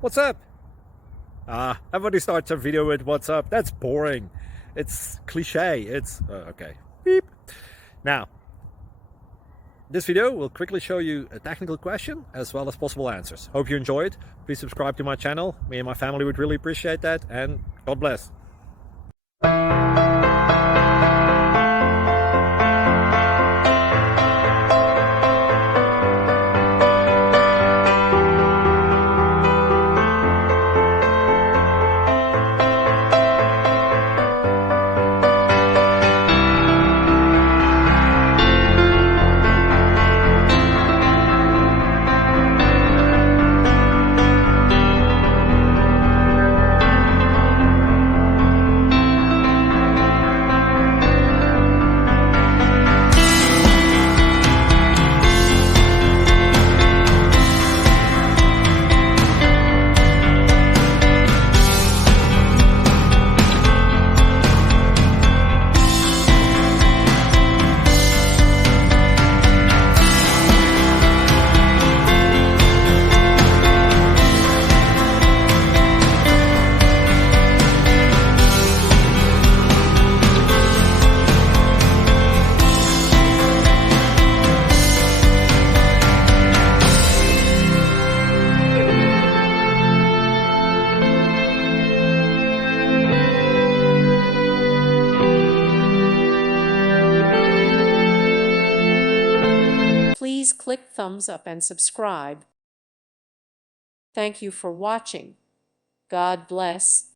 What's up? Everybody starts a video with what's up. That's boring. It's cliche. It's okay. Beep. Now, this video will quickly show you a technical question as well as possible answers. Hope you enjoy it. Please subscribe to my channel. Me and my family would really appreciate that, and God bless. Please click thumbs up and subscribe. Thank you for watching. God bless.